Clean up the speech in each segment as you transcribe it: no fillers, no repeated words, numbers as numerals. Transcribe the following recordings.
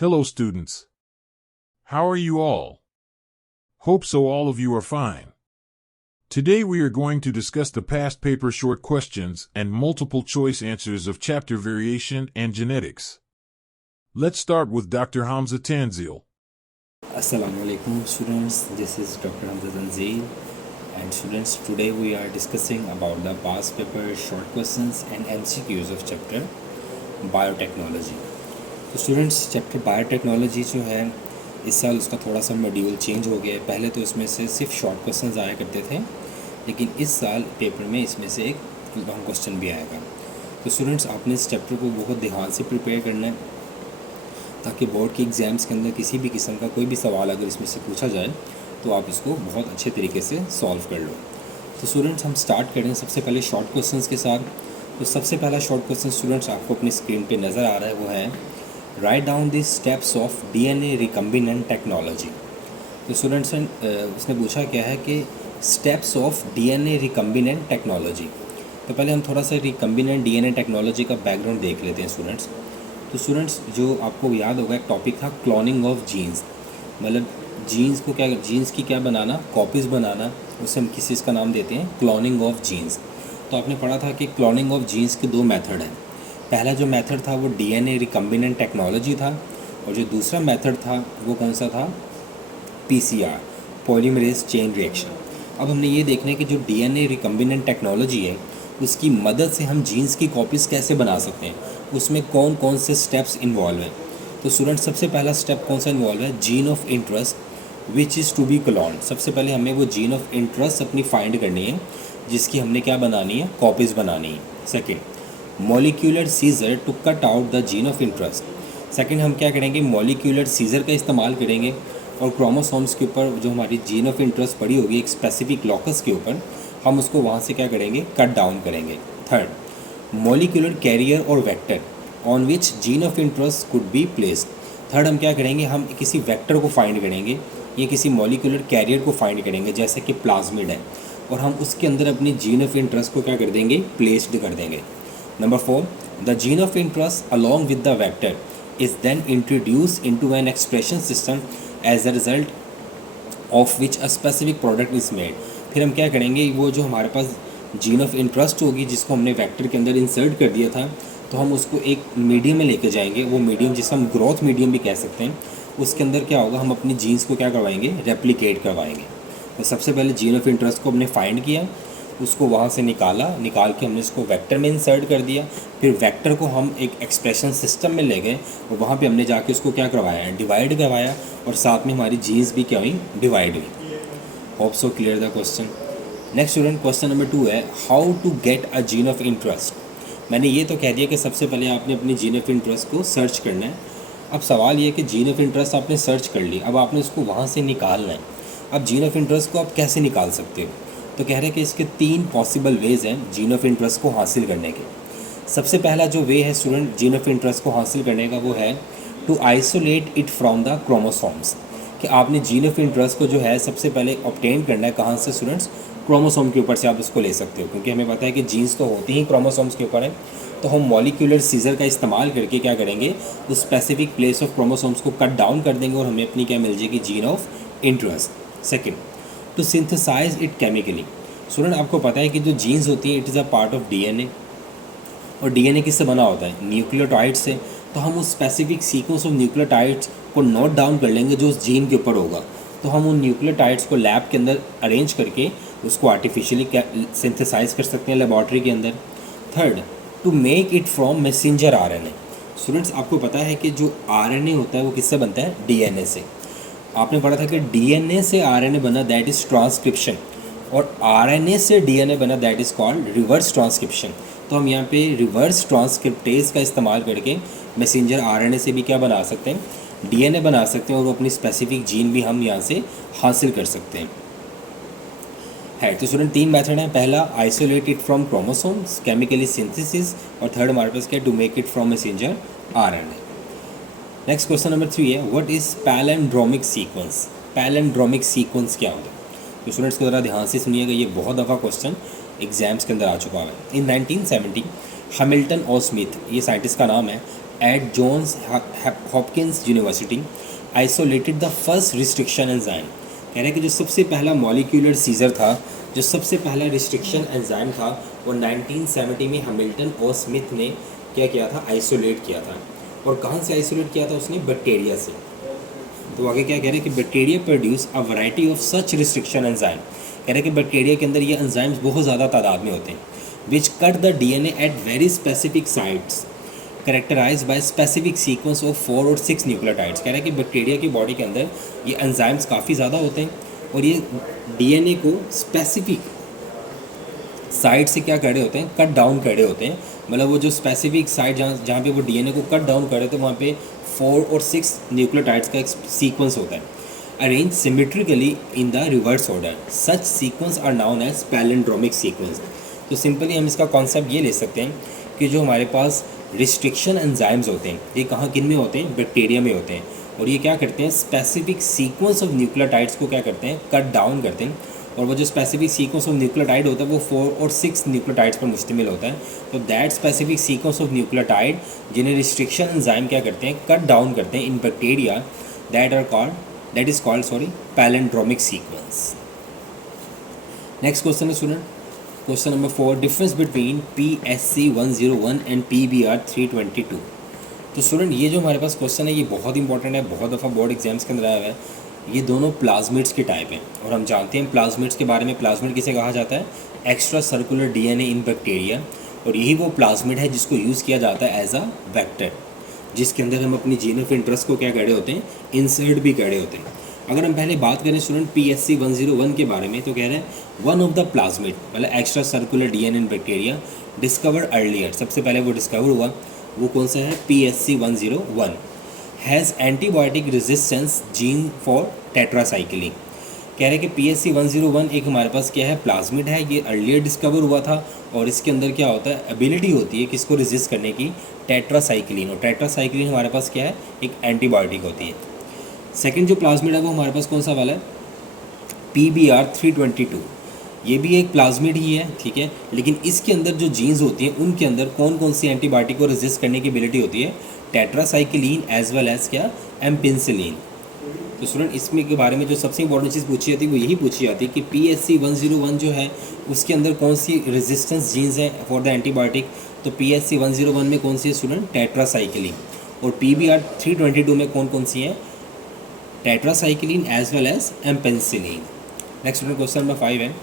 Hello, students. How are you all? Hope so all of you are fine. Today we are going to discuss the past paper short questions and multiple choice answers of chapter variation and genetics. Let's start with Dr. Hamza Tanzil. Assalamu alaikum students, this is Dr. Hamza Tanzil, and students, today we are discussing about the past paper short questions and MCQs of chapter biotechnology. तो students, chapter biotechnology जो है इस साल उसका थोड़ा सा module change हो गया है। पहले तो इसमें से सिर्फ शॉर्ट क्वेश्चंस आया करते थे, लेकिन इस साल पेपर में इसमें से एक लॉन्ग क्वेश्चन भी आएगा। तो स्टूडेंट्स, आपने इस चैप्टर को बहुत ध्यान से प्रिपेयर करना है ताकि बोर्ड के एग्ज़ाम्स के अंदर किसी भी किस्म का कोई भी सवाल अगर इसमें से पूछा जाए तो आप इसको बहुत अच्छे तरीके से सॉल्व कर लो। तो स्टूडेंट्स, हम स्टार्ट करें सबसे पहले शॉर्ट क्वेश्चंस के साथ। तो सबसे पहला शॉर्ट क्वेश्चन स्टूडेंट्स आपको अपनी स्क्रीन पे नज़र आ रहा है, वो है write down the steps of DNA recombinant technology. तो स्टूडेंट्स, उसने पूछा क्या है कि steps of DNA recombinant technology. तो पहले हम थोड़ा सा रिकम्बिनेंट डीएनए टेक्नोलॉजी का बैकग्राउंड देख लेते हैं स्टूडेंट्स। तो स्टूडेंट्स, जो आपको याद होगा एक टॉपिक था क्लोनिंग ऑफ जीन्स, मतलब जीन्स को क्या, जीन्स की क्या बनाना, कॉपीज़ बनाना, उसे हम किस चीज़ का नाम देते हैं, क्लोनिंग ऑफ जीन्स। तो आपने पढ़ा था कि क्लोनिंग ऑफ जीन्स के दो मेथड हैं। पहला जो मेथड था वो डीएनए रिकम्बिनेंट टेक्नोलॉजी था, और जो दूसरा मेथड था वो कौन सा था, पीसीआर, पॉलीमरेज चेन रिएक्शन। अब हमने ये देखना है कि जो डीएनए रिकम्बिनेंट टेक्नोलॉजी है उसकी मदद से हम जीन्स की कॉपीज़ कैसे बना सकते हैं, उसमें कौन कौन से स्टेप्स इन्वॉल्व हैं। तो स्टूडेंट, सबसे पहला स्टेप कौन सा इन्वॉल्व है, gene of interest which is to be cloned. सबसे पहले हमें वो जीन ऑफ इंटरेस्ट अपनी फाइंड करनी है जिसकी हमने क्या बनानी है, कॉपीज़ बनानी है। Second, molecular scissor to cut out the gene of interest. Second, हम क्या करेंगे, मॉलिक्यूलर सीजर का इस्तेमाल करेंगे और क्रोमोसोम्स के ऊपर जो हमारी जीन ऑफ इंटरेस्ट पड़ी होगी एक स्पेसिफिक लॉकस के ऊपर, हम उसको वहाँ से क्या करेंगे, कट डाउन करेंगे। थर्ड, मॉलिक्यूलर कैरियर और vector on which gene of interest could be placed. Third, हम क्या करेंगे, हम किसी वेक्टर को फाइंड करेंगे या किसी मॉलिक्यूलर कैरियर को फाइंड करेंगे जैसे कि प्लाज्मिड है, और हम उसके अंदर अपनी जीन ऑफ इंटरेस्ट को क्या कर देंगे, प्लेस्ड कर देंगे। Number 4, the gene of interest along with the vector is then introduced into an expression system as a result of which a specific product is made। फिर हम क्या करेंगे, वो जो हमारे पास जीन ऑफ इंटरेस्ट होगी जिसको हमने वेक्टर के अंदर इंसर्ट कर दिया था, तो हम उसको एक मीडियम में लेके जाएंगे। वो मीडियम जिसे हम ग्रोथ मीडियम भी कह सकते हैं, उसके अंदर क्या होगा, हम अपनी जीन्स को क्या करवाएंगे, रेप्लिकेट करवाएंगे। तो सबसे पहले जीन ऑफ इंटरेस्ट को हमने फाइंड किया, उसको वहाँ से निकाल के हमने इसको वेक्टर में इंसर्ट कर दिया। फिर वेक्टर को हम एक एक्सप्रेशन सिस्टम में ले गए और वहाँ पे हमने जाके उसको क्या करवाया, डिवाइड करवाया, और साथ में हमारी जीन्स भी क्या हुई, डिवाइड हुई। Hope so clear the question. Next student, question number 2 है how to get a gene of interest. मैंने ये तो कह दिया कि सबसे पहले आपने अपनी जीन ऑफ इंटरेस्ट को सर्च करना है। अब सवाल ये है कि जीन ऑफ इंटरेस्ट आपने सर्च कर ली, अब आपने उसको वहाँ से निकालना है। अब जीन ऑफ इंटरेस्ट को आप कैसे निकाल सकते हो, तो कह रहे हैं कि इसके 3 पॉसिबल वेज़ हैं जीन ऑफ इंटरेस्ट को हासिल करने के। सबसे पहला जो वे है स्टूडेंट जीन ऑफ इंटरेस्ट को हासिल करने का, वो है to isolate it from the chromosomes. कि आपने जीन ऑफ इंटरेस्ट को जो है सबसे पहले ऑब्टेन करना है, कहाँ से स्टूडेंट्स, क्रोमोसोम के ऊपर से आप इसको ले सकते हो, क्योंकि हमें पता है कि जीन्स तो होती ही क्रोमोसोम्स के ऊपर है। तो हम मॉलिक्यूलर सीजर का इस्तेमाल करके क्या करेंगे, उस स्पेसिफिक प्लेस ऑफ क्रोमोसोम्स को कट डाउन कर देंगे और हमें अपनी क्या मिल जाएगी, gene of interest. Second, to synthesise it chemically. Student, आपको पता है कि जो जीन्स होती है it is a part of DNA, और डीएनए किससे बना होता है, न्यूक्लियोटाइड से। तो हम उस स्पेसिफिक सीक्वेंस ऑफ न्यूक्लियोटाइड्स को नोट डाउन कर लेंगे जो उस जीन के ऊपर होगा। तो हम उन न्यूक्लियोटाइड्स को लैब के अंदर अरेंज करके उसको आर्टिफिशियली सिंथेसाइज कर सकते हैं लेबॉर्ट्री के अंदर। Third, to make it from messenger RNA. Students, आपको पता है कि जो आरएनए होता है वो किससे बनता है, डीएनए से। आपने पढ़ा था कि डीएनए से आरएनए बना, दैट इज़ ट्रांसक्रिप्शन, और आरएनए से डीएनए बना, that is called reverse transcription. तो हम यहाँ पे रिवर्स ट्रांसक्रिप्टेज का इस्तेमाल करके मैसेंजर आरएनए से भी क्या बना सकते हैं, डीएनए बना सकते हैं, और अपनी स्पेसिफिक जीन भी हम यहाँ से हासिल कर सकते हैं। तो स्टूडेंट, 3 मेथड हैं। पहला, isolate it from chromosomes, chemically synthesis, और थर्ड हमारे पास क्या, to make it from messenger RNA. Next question number 3 है what is palindromic sequence. Palindromic sequence क्या होता है। तो स्टूडेंट्स को ज़रा ध्यान से सुनिएगा, ये बहुत दफ़ा क्वेश्चन एग्जाम्स के अंदर आ चुका है। इन 1970 हैमिल्टन और स्मिथ, ये साइंटिस्ट का नाम है, at Johns Hopkins University isolated the first restriction enzyme. कह रहे हैं कि जो सबसे पहला मॉलिक्यूलर सीजर था, जो सबसे पहला रिस्ट्रिक्शन एंजाइम था, वो 1970 में हैमिल्टन और स्मिथ ने क्या किया था, आइसोलेट किया था. और कहाँ से आइसोलेट किया था उसने? बैक्टीरिया से. तो आगे क्या कह रहे हैं कि bacteria produce a variety of such restriction enzyme. कह रहे हैं कि बैक्टीरिया के अंदर ये एंजाइम्स बहुत ज़्यादा तादाद में होते हैं, which cut the DNA at very specific sites characterise by specific sequence of 4 और 6 न्यूक्लियोटाइड्स. कह रहा है कि बैक्टीरिया की बॉडी के अंदर ये एंजाइम्स काफ़ी ज़्यादा होते हैं और ये डीएनए को स्पेसिफिक साइड से क्या करे होते हैं, कट डाउन करे होते हैं. मतलब वो जो स्पेसिफिक साइड जहाँ पे वो डीएनए को कट डाउन करे तो वहाँ पे 4 और 6 न्यूक्लियोटाइड्स का एक सीक्वेंस होता है, arrange symmetrically in the reverse order. Such sequence are known as palindromic sequence. तो सिंपली हम इसका कॉन्सेप्ट ये ले सकते हैं कि जो हमारे पास रिस्ट्रिक्शन एंजाइम्स होते हैं ये कहाँ किन में होते हैं? बैक्टीरिया में होते हैं. और ये क्या करते हैं? स्पेसिफिक सीक्वेंस ऑफ न्यूक्लियोटाइड्स को क्या करते हैं? कट डाउन करते हैं. और वो जो स्पेसिफिक सीक्वेंस ऑफ न्यूक्लियोटाइड होता है वो 4 और 6 न्यूक्लियोटाइड्स पर मुश्तमिल होता है. तो that specific sequence of nucleotide जिन्हें रिस्ट्रिक्शन एंजाइम क्या करते हैं? कट डाउन करते हैं in bacteria, that is called palindromic sequence. Next question है student, question number 4, difference between PSC101 and PBR322. तो स्टूडेंट ये जो हमारे पास क्वेश्चन है ये बहुत इंपॉर्टेंट है, बहुत दफ़ा बोर्ड एग्जाम्स के अंदर आया हुआ है. ये दोनों प्लाज्मिड्स के टाइप हैं और हम जानते हैं प्लाज्मिड्स के बारे में. प्लाज्मिड किसे कहा जाता है? Extra circular DNA in bacteria. और यही वो प्लाज्मिड है जिसको यूज़ किया जाता है एज अ वेक्टर, जिसके अंदर हम अपनी जीन ऑफ इंटरेस्ट को क्या करे होते हैं? इंसर्ट भी करे होते हैं. अगर हम पहले बात करें स्टूडेंट PSC101 के बारे में तो कह रहे हैं वन ऑफ द प्लाज्मिड मतलब extra circular DNA in bacteria discovered earlier. सबसे पहले वो डिस्कवर हुआ वो कौन सा है? PSC101 has antibiotic resistance gene for tetracycline. कह रहे हैं कि PSC101 एक हमारे पास क्या है? प्लाज्मिड है. ये अर्लियर डिस्कवर हुआ था और इसके अंदर क्या होता है? एबिलिटी होती है किसको रेजिस्ट करने की? टेट्रासाइक्लिन. और टेट्रासाइक्लिन हमारे पास क्या है? एक एंटीबायोटिक होती है. सेकेंड जो प्लाज्मिड है वो हमारे पास कौन सा वाला है? PBR322. ये भी एक प्लाज्मिड ही है, ठीक है, लेकिन इसके अंदर जो जीन्स होती हैं उनके अंदर कौन कौन सी एंटीबायोटिक को रेजिस्ट करने की एबिलिटी होती है? टेट्रासाइक्लिन एज वेल एज क्या? एम्पेनिसिलिन. तो स्टूडेंट इसमें के बारे में जो सबसे इंपॉर्टेंट चीज़ पूछी जाती है वो यही पूछी जाती है कि PSC101 जो है उसके अंदर कौन सी रेजिस्टेंस जीन्स हैं फॉर द एंटीबायोटिक. तो PSC101 में कौन सी है स्टूडेंट? टेट्रासाइक्लिन. और PBR322 में कौन कौन सी हैं? Tetracycline as well as ampicillin. Next question number 5 है,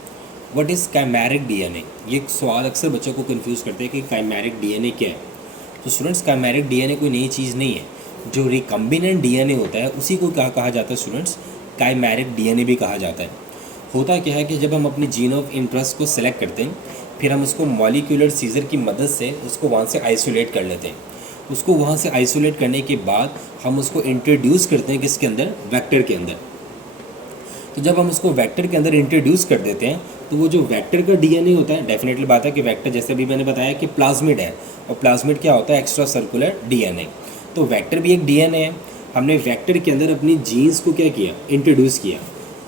व्हाट इज़ काइमेरिक डीएनए. ये सवाल अक्सर बच्चों को कंफ्यूज करते हैं कि काइमेरिक डीएनए क्या है. तो स्टूडेंट्स काइमेरिक डीएनए कोई नई चीज़ नहीं है. जो रिकम्बिनेंट डीएनए होता है उसी को क्या कहा जाता है स्टूडेंट्स? काइमेरिक डीएनए भी कहा जाता है. होता क्या है कि जब हम अपनी जीन ऑफ इंटरेस्ट को सेलेक्ट करते हैं फिर हम उसको मॉलिक्यूलर सीजर की मदद से उसको वहाँ से आइसोलेट कर लेते हैं. उसको वहाँ से आइसोलेट करने के बाद हम उसको इंट्रोड्यूस करते हैं किसके अंदर? वेक्टर के अंदर. तो जब हम उसको वेक्टर के अंदर इंट्रोड्यूस कर देते हैं तो वो जो वेक्टर का डीएनए होता है, डेफिनेटली बात है कि वेक्टर जैसे अभी मैंने बताया कि प्लाज्मिड है और प्लाज्मिड क्या होता है? Extra circular DNA. तो वेक्टर भी एक डीएनए है. हमने वेक्टर के अंदर अपनी जीन्स को क्या किया? इंट्रोड्यूस किया,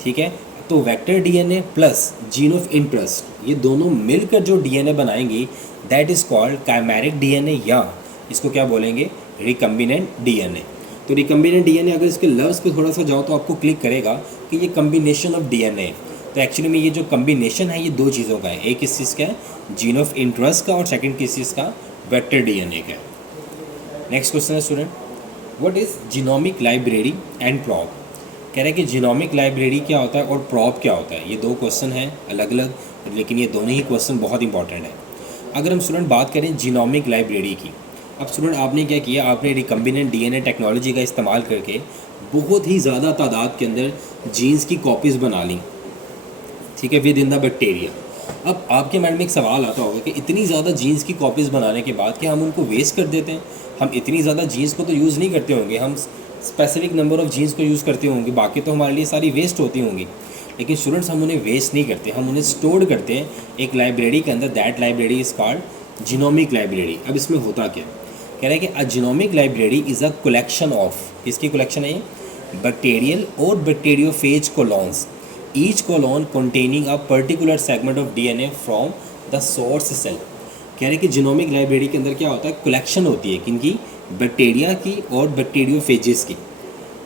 ठीक है. तो vector DNA plus gene of interest ये दोनों मिलकर जो डीएनए बनाएंगी that is called chimeric DNA, या इसको क्या बोलेंगे? Recombinant DNA. तो रिकम्बिनेंट डीएनए अगर इसके लफ्ज़ पे थोड़ा सा जाओ तो आपको क्लिक करेगा कि ये कम्बिनेशन ऑफ डीएनए. तो एक्चुअली में ये जो कम्बिनेशन है ये दो चीज़ों का है. एक किस चीज़ का है? जीन ऑफ इंटरेस्ट का, और सेकंड किस चीज़ का? वेक्टर डीएनए का. नेक्स्ट क्वेश्चन है student, what is genomic library and prop. कह रहे हैं कि जीनोमिक लाइब्रेरी क्या होता है और प्रॉप क्या होता है. ये दो क्वेश्चन हैं अलग अलग, लेकिन ये दोनों ही क्वेश्चन बहुत इंपॉर्टेंट है. अगर हम स्टूडेंट बात करें जीनोमिक लाइब्रेरी की, अब स्टूडेंट आपने क्या किया? आपने रिकम्बिनेंट डीएनए टेक्नोलॉजी का इस्तेमाल करके बहुत ही ज़्यादा तादाद के अंदर जीन्स की कॉपीज़ बना ली, ठीक है, विद इन द बैक्टीरिया. अब आपके माइंड में एक सवाल आता होगा कि इतनी ज़्यादा जीन्स की कॉपीज़ बनाने के बाद क्या हम उनको वेस्ट कर देते हैं? हम इतनी ज़्यादा जीन्स को तो यूज़ नहीं करते होंगे, हम स्पेसिफिक नंबर ऑफ़ जीन्स को यूज़ करते होंगे, बाकी तो हमारे लिए सारी वेस्ट होती होंगी. लेकिन स्टूडेंट्स हम उन्हें वेस्ट नहीं करते, हम उन्हें स्टोर करते हैं एक लाइब्रेरी के अंदर. That library is called genomic library. अब इसमें होता क्या? कह रहे हैं कि a genomic library is a collection of, किसकी कलेक्शन है ये? बैक्टीरियल और bacteriophage clones, each clone containing a particular segment of DNA from the source cell. कह रहे हैं कि जीनोमिक लाइब्रेरी के अंदर क्या होता है? कलेक्शन होती है किनकी? बैक्टीरिया की और बैक्टीरियोफेजेस की,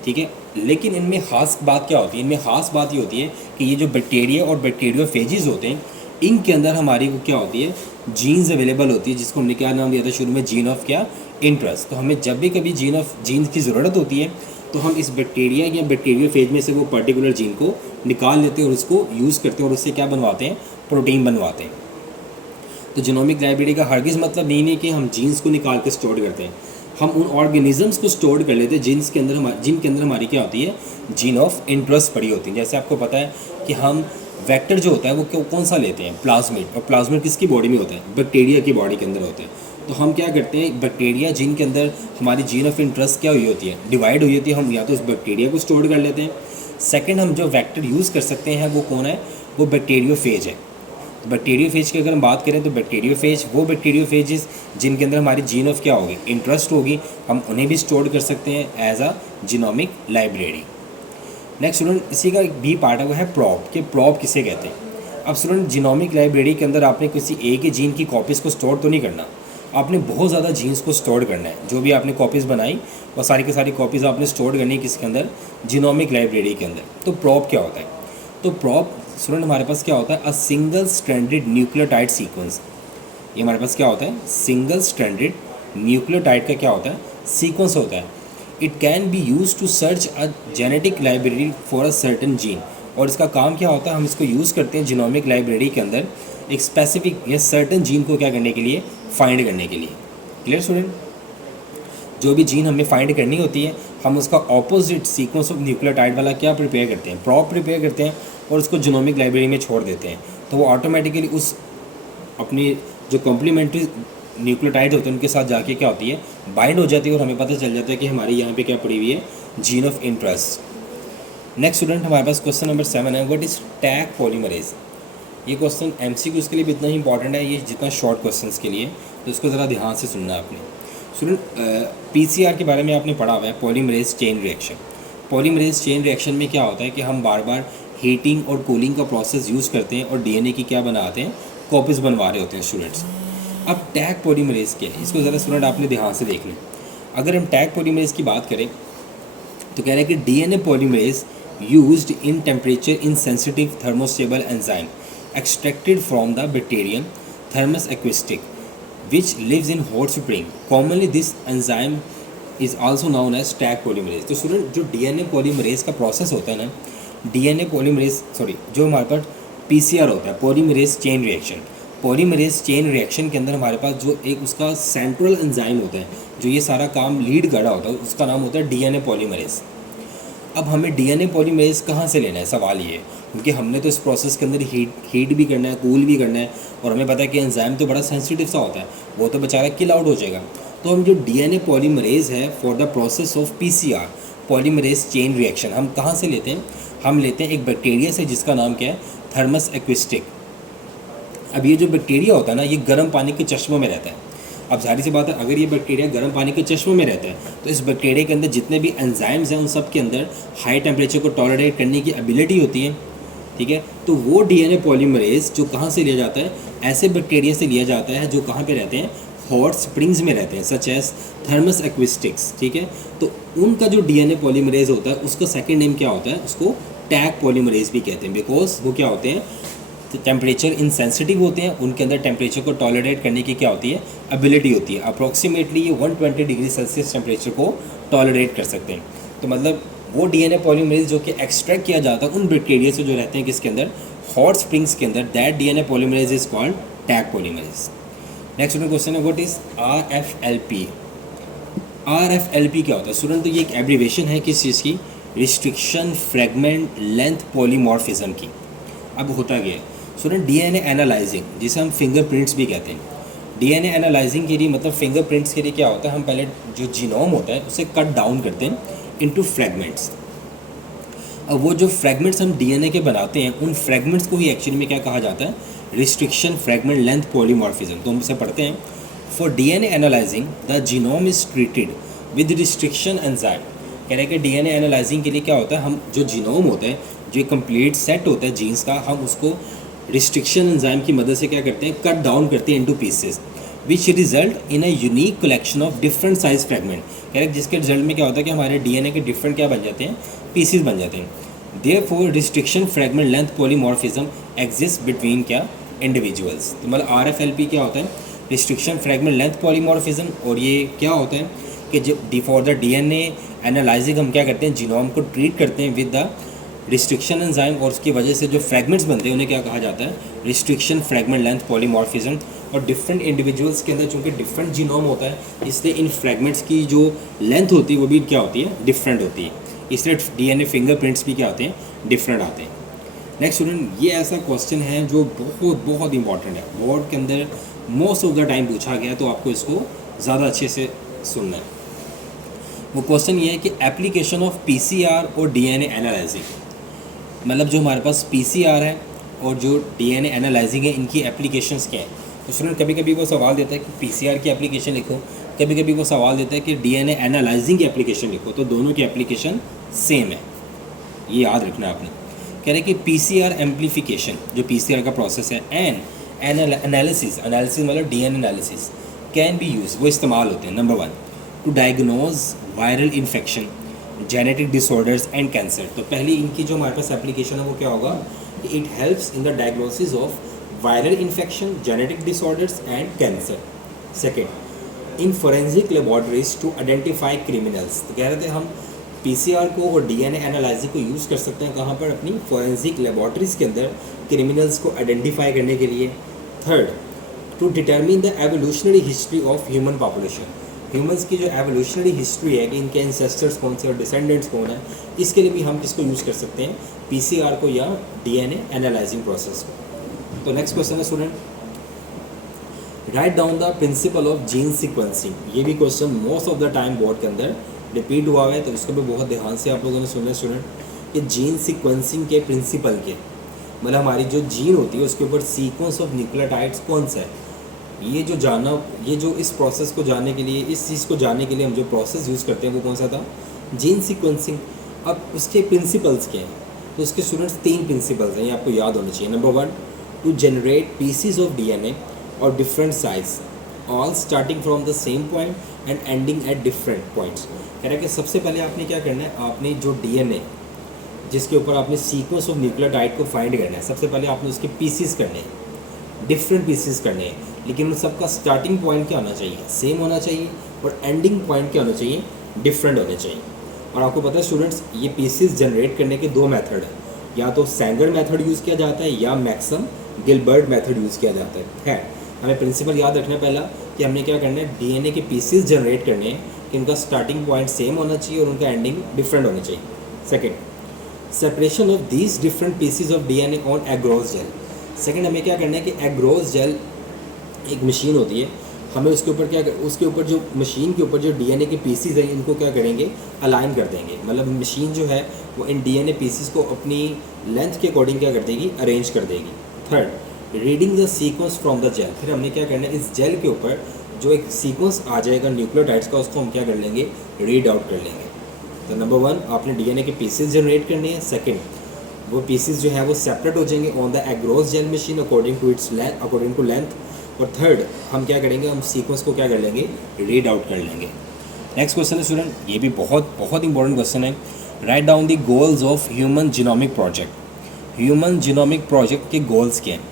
ठीक है। लेकिन इनमें ख़ास बात क्या होती है, इनमें ख़ास बात ये होती है कि ये जो बैक्टीरिया और बैक्टीरियोफेजेस होते हैं, इनके अंदर हमारी को क्या होती है, जीन्स अवेलेबल होती है, जिसको हमने क्या नाम दिया था शुरू में, जीन ऑफ क्या, इंटरेस्ट। तो हमें जब भी कभी जीन्स की ज़रूरत होती है तो हम इस बैक्टीरिया या बैक्टीरियोफेज में से वो पर्टिकुलर जीन को निकाल लेते हैं और उसको यूज़ करते हैं और उससे क्या बनवाते हैं, प्रोटीन बनवाते हैं। तो जीनोमिक लाइब्रेरी का हरगिज़ मतलब नहीं कि हम जीन्स को निकाल के स्टोर करते हैं, हम उन ऑर्गेनिजम्स को स्टोर कर लेते हैं जिनके अंदर हमारी क्या होती है, जीन ऑफ इंटरेस्ट पड़ी होती है। जैसे आपको पता है कि हम वेक्टर जो होता है वो कौन सा लेते हैं, प्लाज्मिड, और प्लाज्मिड किसकी बॉडी में होता है, बैक्टीरिया की बॉडी के अंदर होते हैं। तो हम क्या करते हैं, बैक्टीरिया जिन के अंदर हमारी जीन ऑफ इंटरेस्ट क्या हुई होती है, डिवाइड हुई होती है, हम या तो उस बैक्टीरिया को स्टोर कर लेते हैं। सेकंड, हम जो वेक्टर यूज़ कर सकते हैं वो कौन है, वो बैक्टीरियोफेज है। बैक्टीरियोफेज की अगर हम बात करें तो बैक्टीरियोफेज वो बैक्टीरियोफेजेस जिनके अंदर हमारी जीन ऑफ क्या होगी, इंटरेस्ट होगी, हम उन्हें भी स्टोर कर सकते हैं as a genomic library. Next student, इसी का एक भी पार्ट है वो है प्रॉप, कि प्रॉप किसे कहते हैं। अब स्टूडेंट, जीनोमिक लाइब्रेरी के अंदर आपने किसी एक ही जीन की कॉपीज़ को स्टोर तो नहीं करना, आपने बहुत ज़्यादा जीन्स को स्टोर करना है। जो भी आपने कॉपीज़ बनाई वो सारी की सारी कॉपीज़ आपने स्टोर करनी है किसके अंदर, जीनोमिक लाइब्रेरी के अंदर। तो प्रॉप क्या होता है, तो प्रॉप स्टूडेंट हमारे पास क्या होता है, a single stranded nucleotide sequence. ये हमारे पास क्या होता है, सिंगल स्ट्रैंडेड न्यूक्लियोटाइड का क्या होता है, सीक्वेंस होता है। It can be use to search a genetic library for a certain gene. और इसका काम क्या होता है, हम इसको यूज़ करते हैं जीनोमिक लाइब्रेरी के अंदर एक स्पेसिफिक या सर्टन जीन को क्या करने के लिए, फाइंड करने के लिए। क्लियर स्टूडेंट, जो भी जीन हमें फाइंड करनी होती है हम उसका ऑपोजिट सीक्वेंस ऑफ न्यूक्लियोटाइड वाला क्या प्रिपेयर करते हैं, प्रॉप प्रिपेयर करते हैं और उसको जीनोमिक लाइब्रेरी में छोड़ देते हैं। तो वो ऑटोमेटिकली उस अपनी जो कॉम्प्लीमेंट्री न्यूक्लियोटाइड होते हैं उनके साथ जाके क्या होती है, बाइंड हो जाती है और हमें पता चल जाता है कि हमारी यहाँ पे क्या पड़ी हुई है, gene of interest. Next student, हमारे पास क्वेश्चन नंबर 7 है, व्हाट इज टैग पॉलीमरेज। ये क्वेश्चन एमसीक्यूज़ के लिए भी इतना ही इंपॉर्टेंट है ये जितना शॉर्ट क्वेश्चंस के लिए, तो इसको ज़रा ध्यान से सुनना है आपने। स्टूडेंट, पीसीआर के बारे में आपने पढ़ा हुआ है, polymerase chain reaction. Polymerase chain reaction में क्या होता है कि हम बार बार हीटिंग और कूलिंग का प्रोसेस यूज़ करते हैं और डीएनए की क्या बनाते हैं, कॉपीज़ बनवा रहे होते हैं स्टूडेंट्स। अब टैग पॉलीमरेज क्या है, इसको ज़रा स्टूडेंट आपने ध्यान से देख लें। अगर हम टैग पॉलीमरेज की बात करें तो कह रहे हैं कि DNA polymerase used in temperature insensitive thermostable enzyme extracted from the bacterium Thermus aquistic which lives in hot spring. Commonly this enzyme is also known as tag polymerase. तो स्टूडेंट, जो डीएनए पॉलीमरेज का process होता है ना, DNA polymerase जो हमारे पास PCR होता है, polymerase chain reaction, polymerase chain reaction के अंदर हमारे पास जो एक उसका सेंट्रल एंजाइम होता है जो ये सारा काम लीड कर रहा होता है, उसका नाम होता है डीएनए पॉलीमरेज। अब हमें डीएनए पॉलीमरेज कहाँ से लेना है, सवाल ये है, क्योंकि हमने तो इस प्रोसेस के अंदर हीट भी करना है, कूल भी करना है, और हमें पता है कि एंजाइम तो बड़ा सेंसिटिव सा होता है, वो तो बेचारा किल आउट हो जाएगा। तो हम जो डीएनए पॉलीमरेज है for the process of PCR, polymerase chain reaction, हम कहाँ से लेते हैं, हम लेते हैं एक बैक्टीरिया से जिसका नाम क्या है, थर्मस एक्विस्टिक। अब ये जो बैक्टीरिया होता है ना, ये गर्म पानी के चश्मों में रहता है। अब जाहिर सी बात है, अगर ये बैक्टीरिया गर्म पानी के चश्मों में रहता है तो इस बैक्टीरिया के अंदर जितने भी एंजाइम्स हैं उन सब के अंदर हाई टेम्परेचर को टॉलरेट करने की एबिलिटी होती है, ठीक है। तो वो डीएनए पॉलीमरेज जो कहाँ से लिया जाता है, ऐसे बैक्टीरिया से लिया जाता है जो कहाँ पे रहते हैं, हॉट स्प्रिंग्स में रहते हैं, सच एज थर्मस एक्विस्टिक्स, ठीक है। तो उनका जो डीएनए पॉलीमरेज होता है उसका सेकेंड नेम क्या होता है, उसको टैग पॉलीमरेज भी कहते हैं, बिकॉज वो क्या होते हैं, टेम्परेचर इनसेंसिटिव होते हैं, उनके अंदर टेम्परेचर को टॉलरेट करने की क्या होती है, एबिलिटी होती है। अप्रॉक्सीमेटली ये 120 डिग्री सेल्सियस टेम्परेचर को टॉलरेट कर सकते हैं। तो मतलब वो डीएनए पॉलीमरेज जो कि एक्सट्रैक्ट किया जाता है उन बैक्टीरिया से जो रहते हैं किसके अंदर, हॉट स्प्रिंग्स के अंदर, that DNA polymerase is called tag polymerase. Next question है, व्हाट इज आरएफएलपी। आरएफएलपी क्या होता है स्टूडेंट, तो ये एक एब्रीवेशन है किस चीज़ की, रिस्ट्रिक्शन फ्रेगमेंट लेंथ पॉलीमॉर्फिज्म की। अब होता क्या है स्टूडेंट, डीएनए एनालाइजिंग, जिसे हम फिंगरप्रिंट्स भी कहते हैं, डीएनए एनालाइजिंग के लिए मतलब फिंगरप्रिंट्स के लिए क्या होता है, हम पहले जो जीनोम होता है उसे कट डाउन करते हैं इनटू फ्रेगमेंट्स। अब वो जो फ्रेगमेंट्स हम डीएनए के बनाते हैं उन फ्रेगमेंट्स को ही एक्चुअली में क्या कहा जाता है, रिस्ट्रिक्शन फ्रेगमेंट लेंथ पॉलीमॉर्फिज्म। तो हम इसे पढ़ते हैं, for DNA analysing the genome is treated with restriction enzyme. कह रहे हैं कि डीएनए एनालाइजिंग के लिए क्या होता है, हम जो जीनोम होता है, जो कंप्लीट सेट होता है जीन्स का, हम उसको रिस्ट्रिक्शन एंजाइम की मदद से क्या करते हैं, कट डाउन करते हैं into pieces. Which result in a unique collection of different size fragment. कह रहे जिसके रिजल्ट में क्या होता है कि हमारे डीएनए के डिफरेंट क्या बन जाते हैं, पीसीज बन जाते हैं। Therefore restriction fragment length polymorphism exist between क्या इंडिविजुअल्स। तो मतलब आरएफएलपी क्या होता है, रिस्ट्रिक्शन फ्रेगमेंट लेंथ पॉलीमॉर्फिज्म। और ये क्या होता है कि जब फॉर द डीएनए एनालाइजिंग हम क्या करते हैं, जीनोम को ट्रीट करते हैं विद द रिस्ट्रिक्शन एंजाइम, और उसकी वजह से जो फ्रेगमेंट्स बनते हैं उन्हें क्या कहा जाता है, रिस्ट्रिक्शन फ्रेगमेंट लेंथ पॉलीमॉर्फिज्म। और डिफरेंट इंडिविजुअल्स के अंदर चूँकि डिफरेंट जीनोम होता है इसलिए इन फ्रेगमेंट्स की जो लेंथ होती है वो भी क्या होती है, डिफरेंट होती है। इसलिए डीएनए फिंगरप्रिंट्स भी क्या होते हैं, डिफरेंट आते हैं। नेक्स्ट स्टूडेंट, ये ऐसा क्वेश्चन है जो बहुत बहुत इंपॉर्टेंट है, बोर्ड के अंदर मोस्ट ऑफ द टाइम पूछा गया है, तो आपको इसको ज़्यादा अच्छे से सुनना है। वो क्वेश्चन ये है कि एप्लीकेशन ऑफ पीसीआर और डीएनए एनालाइजिंग, मतलब जो हमारे पास पीसीआर है और जो डीएनए एनालाइजिंग है इनकी एप्लीकेशंस क्या है। तो स्टूडेंट कभी कभी वो सवाल देता है कि पीसीआर की एप्लीकेशन लिखो, कभी कभी वो सवाल देता है कि डीएनए एनालाइजिंग की एप्लीकेशन लिखो, तो दोनों की एप्लीकेशन सेम है, ये याद रखना है आपने। कह रहे कि पीसीआर एम्प्लीफिकेशन, जो पीसीआर का प्रोसेस है, एंड एनालिसिस, एनालिसिस मतलब DNA analysis can be use, वो इस्तेमाल होते हैं। Number 1 to diagnose viral infection, genetic disorders and cancer. तो पहली इनकी जो हमारे पास एप्लीकेशन है वो क्या होगा कि it helps in the diagnosis of viral infection, genetic disorders and cancer. Second, in forensic laboratories to identify criminals. तो कह रहे थे हम पीसीआर को और डीएनए एनालाइजिंग को यूज़ कर सकते हैं कहाँ पर, अपनी फोरेंसिक लेबॉर्टरीज के अंदर क्रिमिनल्स को आइडेंटिफाई करने के लिए। Third, to determine the evolutionary history of human population, humans की जो एवोल्यूशनरी हिस्ट्री है कि इनके एंसेस्टर्स कौन से और डिसेंडेंट्स कौन है, इसके लिए भी हम किसको यूज़ कर सकते हैं, पीसीआर को या डीएनए एनालाइजिंग प्रोसेस को। तो नेक्स्ट क्वेश्चन है student, write down the principle of gene sequencing. ये भी question most of the time board के अंदर रिपीट हुआ है, तो उसको भी बहुत ध्यान से आप लोगों ने सुनना स्टूडेंट कि जीन सीक्वेंसिंग के प्रिंसिपल के, मतलब हमारी जो जीन होती है उसके ऊपर सीक्वेंस ऑफ न्यूक्लियोटाइड्स कौन सा है, ये जो जानना, ये जो इस प्रोसेस को जानने के लिए, इस चीज़ को जानने के लिए हम जो प्रोसेस यूज़ करते हैं वो कौन सा था, जीन सीक्वेंसिंग। अब उसके प्रिंसिपल्स क्या हैं, तो उसके स्टूडेंट्स 3 प्रिंसिपल्स हैं, ये आपको याद होने चाहिए। Number 1, to generate pieces of DNA और different size, all starting from the same point and ending at different points. कह रहा है कि सबसे पहले आपने क्या करना है, आपने जो डीएनए जिसके ऊपर आपने सीक्वेंस ऑफ न्यूक्लियोटाइड को फाइंड करना है, सबसे पहले आपने उसके पीसीज करने हैं, डिफरेंट पीसीज करने हैं, लेकिन उन सबका स्टार्टिंग पॉइंट क्या होना चाहिए, सेम होना चाहिए, और एंडिंग पॉइंट क्या होना चाहिए, डिफरेंट होने चाहिए। और आपको पता है स्टूडेंट्स, ये पीसीज जनरेट करने के 2 मेथड हैं, या तो सैंगर मेथड यूज़ किया जाता है या मैक्सम गिलबर्ट मेथड यूज़ किया जाता है। हमें प्रिंसिपल याद रखना है पहला कि हमने क्या करना है, डीएनए के पीसीज जनरेट करने हैं कि इनका स्टार्टिंग पॉइंट सेम होना चाहिए और उनका एंडिंग डिफरेंट होना चाहिए। Second, separation of these different pieces of DNA on agarose gel. Second, हमें क्या करना है कि एग्रोस जेल एक मशीन होती है, हमें उसके ऊपर क्या, उसके ऊपर जो मशीन के ऊपर जो डीएनए के पीसीज हैं इनको क्या करेंगे, अलाइन कर देंगे। मतलब मशीन जो है वो इन डीएनए पीसीज को अपनी लेंथ के अकॉर्डिंग क्या कर देगी, अरेंज कर देगी। Third, reading the sequence from the gel. फिर हमने क्या करना है, इस जेल के ऊपर जो एक सीक्वेंस आ जाएगा न्यूक्लियोटाइड्स का, उसको हम क्या कर लेंगे, रीड आउट कर लेंगे। तो नंबर 1, आपने डीएनए के पीसेस जनरेट करने हैं। सेकंड, वो पीसेस जो है वो सेपरेट हो जाएंगे on the agarose gel machine according to its length, according to length. और थर्ड, हम क्या करेंगे, हम सीक्वेंस को क्या कर लेंगे, रीड आउट कर लेंगे। नेक्स्ट क्वेश्चन है स्टूडेंट, ये भी बहुत बहुत इंपॉर्टेंट क्वेश्चन है। Write down the goals of human genomic project. Human genomic project के गोल्स क्या हैं।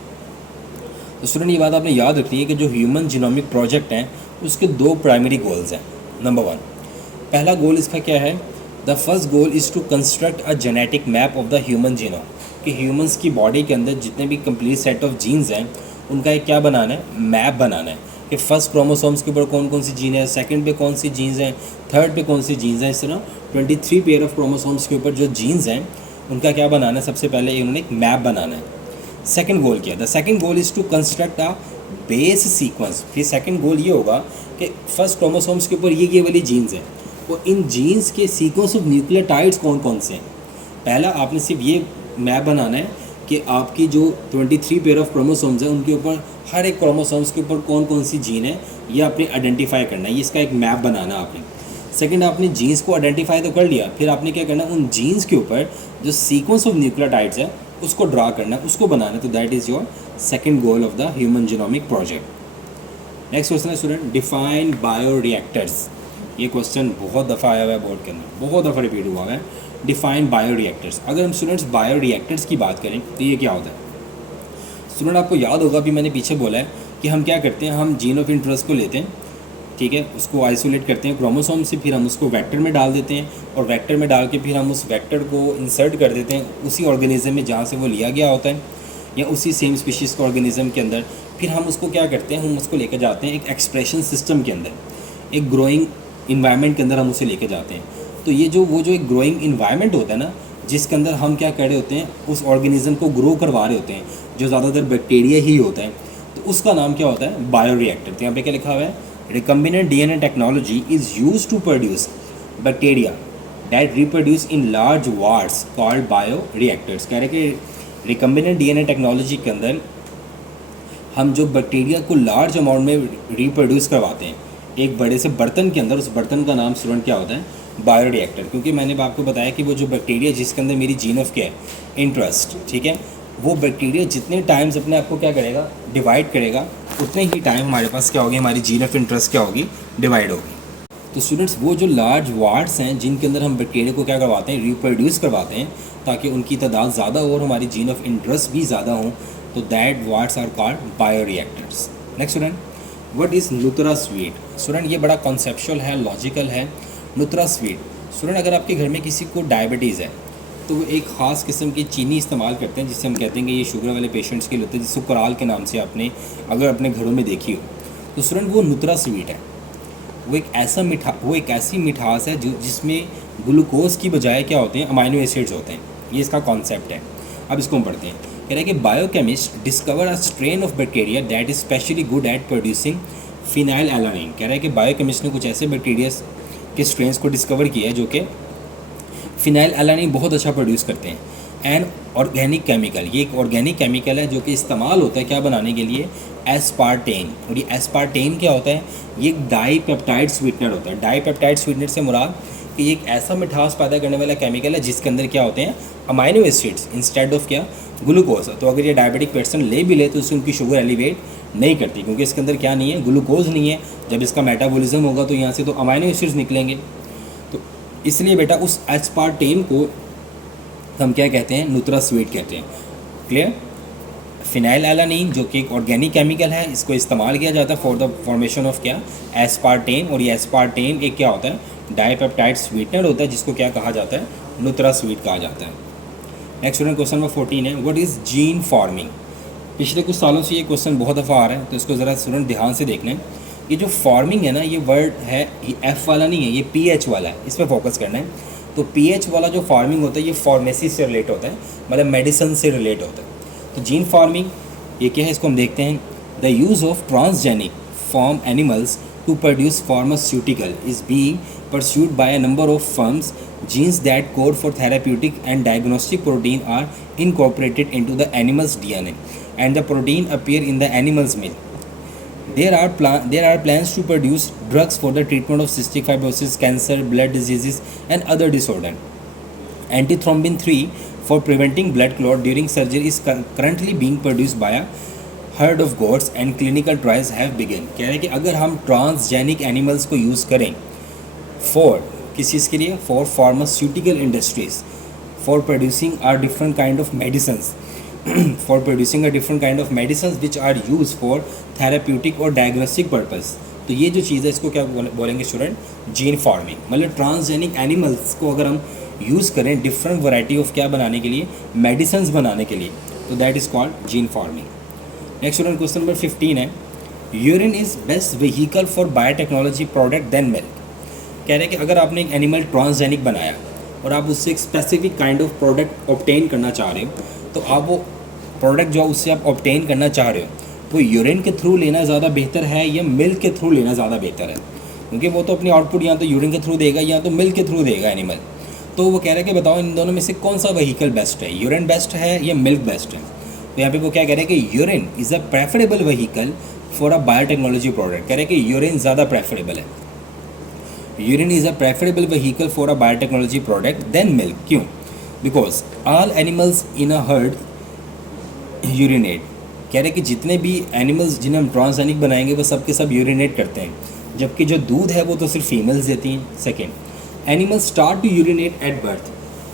तो स्टूडेंट ये बात आपने याद रखनी है कि जो ह्यूमन जीनोमिक प्रोजेक्ट हैं उसके 2 प्राइमरी गोल्स हैं। नंबर 1, पहला गोल इसका क्या है, the first goal is to construct a genetic map of the human genome, कि ह्यूमंस की बॉडी के अंदर जितने भी कंप्लीट सेट ऑफ जीन्स हैं उनका एक क्या बनाना है, मैप बनाना है कि फर्स्ट क्रोमोसोम्स के ऊपर कौन कौन सी जीन है, सेकंड पे कौन सी जीन्स हैं, थर्ड पे कौन सी जीन्स हैं। इस तरह 23 पेयर ऑफ क्रोमोसोम्स के ऊपर जो जीन्स हैं उनका क्या बनाना है, सबसे पहले उन्होंने एक मैप बनाना है। सेकंड गोल क्या है, the second goal is to construct a base sequence. फिर सेकंड गोल ये होगा कि फर्स्ट क्रोमोसोम्स के ऊपर ये वाली जीन्स हैं, और इन जीन्स के सीक्वेंस ऑफ न्यूक्लियोटाइड्स कौन कौन से हैं। पहला आपने सिर्फ ये मैप बनाना है कि आपकी जो 23 पेयर ऑफ क्रोमोसोम्स हैं उनके ऊपर हर एक क्रोमोसोम्स के ऊपर कौन कौन सी जीन है ये आपने आइडेंटिफाई करना है, ये इसका एक मैप बनाना आपने। सेकंड, आपने जीन्स को आइडेंटिफाई तो कर लिया, फिर आपने क्या करना है, उन जीन्स के ऊपर जो सीक्वेंस ऑफ न्यूक्लियोटाइड्स है उसको ड्रा करना है, उसको बनाना है। तो that is your second goal of the human genomic project. Next question है स्टूडेंट, डिफाइन बायोरिएक्टर्स। ये क्वेश्चन बहुत दफ़ा आया हुआ है बोर्ड के अंदर, बहुत दफ़ा रिपीट हुआ है। Define bioreactors. अगर हम स्टूडेंट्स बायोरिएक्टर्स की बात करें तो ये क्या होता है स्टूडेंट? आपको याद होगा, अभी मैंने पीछे बोला है कि हम क्या करते हैं, हम जीन ऑफ इंटरेस्ट को लेते हैं, ठीक है, उसको आइसोलेट करते हैं क्रोमोसोम से, फिर हम उसको वेक्टर में डाल देते हैं और वेक्टर में डाल के फिर हम उस वेक्टर को इंसर्ट कर देते हैं उसी ऑर्गेनिज्म में जहाँ से वो लिया गया होता है, या उसी सेम स्पीशीज़ के ऑर्गेनिज्म के अंदर। फिर हम उसको क्या करते हैं, हम उसको लेकर जाते हैं एक एक्सप्रेशन सिस्टम के अंदर, एक ग्रोइंग इन्वायरमेंट के अंदर हम उसे लेकर जाते हैं। तो ये जो एक ग्रोइंग इन्वायरमेंट होता है ना, जिसके अंदर हम क्या कर रहे होते हैं, उस ऑर्गेनिज्म को ग्रो करवा रहे होते हैं, जो ज़्यादातर बैक्टीरिया ही होता है, तो उसका नाम क्या होता है? बायोरिएक्टर। तो यहाँ पे क्या लिखा हुआ है? Recombinant DNA technology is used to produce bacteria that reproduce in large wards called bioreactors. कह रहे कि रिकम्बिनेंट डीएनए टेक्नोलॉजी के अंदर हम जो बैक्टीरिया को लार्ज अमाउंट में रिप्रोड्यूस करवाते हैं एक बड़े से बर्तन के अंदर, उस बर्तन का नाम स्टूडेंट क्या होता है? बायोरिएक्टर। क्योंकि मैंने आपको बताया कि वो जो बैक्टीरिया जिसके अंदर मेरी जीन ऑफ क्या है, इंटरेस्ट, ठीक है, वो बैक्टीरिया जितने टाइम्स अपने आप को क्या करेगा, डिवाइड करेगा, उतने ही टाइम हमारे पास क्या होगी, हमारी जीन ऑफ इंटरेस्ट क्या होगी, डिवाइड होगी। तो स्टूडेंट्स, वो जो लार्ज वार्ड्स हैं जिनके अंदर हम बैक्टीरिया को क्या करवाते हैं, रिप्रोड्यूस करवाते हैं, ताकि उनकी तादाद ज़्यादा हो और हमारी जीन ऑफ इंटरेस्ट भी ज़्यादा हो, तो that wards are called bioreactors. Next student, what is NutraSweet? Student, ये बड़ा कॉन्सेप्चुअल है, लॉजिकल है। नुत्रा स्वीट स्टूडेंट, अगर आपके घर में किसी को डायबिटीज़ है तो वो एक ख़ास किस्म की चीनी इस्तेमाल करते हैं, जिससे हम कहते हैं कि ये शुगर वाले पेशेंट्स के लिए होते हैं, जिसको कोराल के नाम से आपने अगर अपने घरों में देखी हो। तो स्टूडेंट, वो नुत्रा स्वीट है। वो एक ऐसी मिठास है जो जिसमें ग्लूकोज की बजाय क्या होते हैं, अमाइनो एसिड्स होते हैं। ये इसका कॉन्सेप्ट है। अब इसको हम पढ़ते हैं। कह रहे हैं कि biochemist discover a strain of bacteria that is specially good at producing phenyl alanine. कह रहा है कि बायोकेमिस्ट ने कुछ ऐसे बैक्टीरिया के स्ट्रेन्स को डिस्कवर किया है जो कि फिनाइल एलानाइन बहुत अच्छा प्रोड्यूस करते हैं। एन ऑर्गेनिक केमिकल, ये एक ऑर्गेनिक केमिकल है जो कि इस्तेमाल होता है क्या बनाने के लिए, एस्पार्टेन। और ये एस्पार्टेन क्या होता है, ये एक डाईपेप्टाइड स्वीटनर होता है। डाईपेप्टाइड स्वीटनर से मुराद कि ये एक ऐसा मिठास पैदा करने वाला केमिकल है जिसके अंदर क्या होते हैं, अमाइनो एसिड्स इंस्टेड ऑफ क्या, ग्लूकोज। तो अगर ये डायबिटिक पर्सन ले भी ले तो उससे उनकी शुगर एलिवेट नहीं करती, क्योंकि इसके अंदर क्या नहीं है, ग्लूकोज नहीं है। जब इसका मेटाबॉलिज्म होगा तो यहाँ से तो अमाइनो एसिड्स निकलेंगे। तो इसलिए बेटा उस एस्पार्टेन को हम क्या कहते हैं, नुत्रा स्वीट कहते हैं। क्लियर? फिनाइल एलानाइन जो कि एक ऑर्गेनिक केमिकल है, इसको इस्तेमाल किया जाता है फॉर द फॉर्मेशन ऑफ क्या, एस्पार्टेन। और ये एस्पार्टेन एक क्या होता है, डाईपेप्टाइड स्वीटनर होता है, जिसको क्या कहा जाता है, नुत्रा स्वीट कहा जाता है। नेक्स्ट स्टूडेंट, क्वेश्चन नंबर 14 है, व्हाट इज़ जीन फार्मिंग? पिछले कुछ सालों से ये क्वेश्चन बहुत दफ़ा आ रहा है, तो इसको ज़रा स्टूडेंट ध्यान से देख लें। ये जो फार्मिंग है ना, ये वर्ड है, ये एफ वाला नहीं है, ये पीएच वाला है, इस पर फोकस करना है। तो पीएच वाला जो फार्मिंग होता है ये फार्मेसी से रिलेट होता है, मतलब मेडिसिन से रिलेट होता है। तो जीन फार्मिंग ये क्या है, इसको हम देखते हैं। The use of transgenic form animals to produce pharmaceutical is being pursued by a number of firms. Genes that code for therapeutic and diagnostic protein are incorporated into the animal's DNA, and the protein appear in the animal's milk. There are plans to produce drugs for the treatment of cystic fibrosis, cancer, blood diseases, and other disorders. Antithrombin 3 for preventing blood clot during surgery is currently being produced by a herd of goats, and clinical trials have begun. कह रहे हैं कि अगर हम transgenic animals को use करें for किस चीज़ के लिए, for pharmaceutical industries, for producing are different kind of medicines, for producing a different kind of medicines which are use for therapeutic और डायग्नोस्टिक पर्पज़। तो ये जो चीज़ है इसको क्या बोलेंगे स्टूडेंट, जीन फार्मिंग। मतलब ट्रांसजेनिक एनिमल्स को अगर हम यूज़ करें डिफरेंट वैरायटी ऑफ क्या बनाने के लिए, मेडिसन्स बनाने के लिए, तो that is called gene farming. Next student, question number 15 है, urine is best vehicle for biotechnology product than milk. कह रहे हैं कि अगर आपने एक एनिमल ट्रांसजेनिक बनाया और आप उससे एक specific kind of product obtain करना चाह रहे हो, तो आप वो प्रोडक्ट जो उससे आप ऑब्टेन करना चाह रहे हो वो यूरिन के थ्रू लेना ज़्यादा बेहतर है या मिल्क के थ्रू लेना ज़्यादा बेहतर है? क्योंकि वो तो अपनी आउटपुट या तो यूरिन के थ्रू देगा या तो मिल्क के थ्रू देगा एनिमल। तो वो कह रहे हैं कि बताओ इन दोनों में से कौन सा व्हीकल बेस्ट है, यूरिन बेस्ट है या मिल्क बेस्ट है? तो यहाँ पे वो क्या कह रहे हैं कि urine is a preferable vehicle for a biotechnology product. कह रहे हैं कि यूरिन ज़्यादा प्रेफरेबल है, urine is a preferable vehicle for a biotechnology product than milk. क्यों? Because all animals in a herd urinate कह रहे हैं कि जितने भी एनिमल्स जिन्हें हम ट्रांसजेनिक बनाएंगे वो सब के सब यूरिनेट करते हैं, जबकि जो दूध है वो तो सिर्फ फीमेल्स देती हैं। Second, animals start to urinate at birth,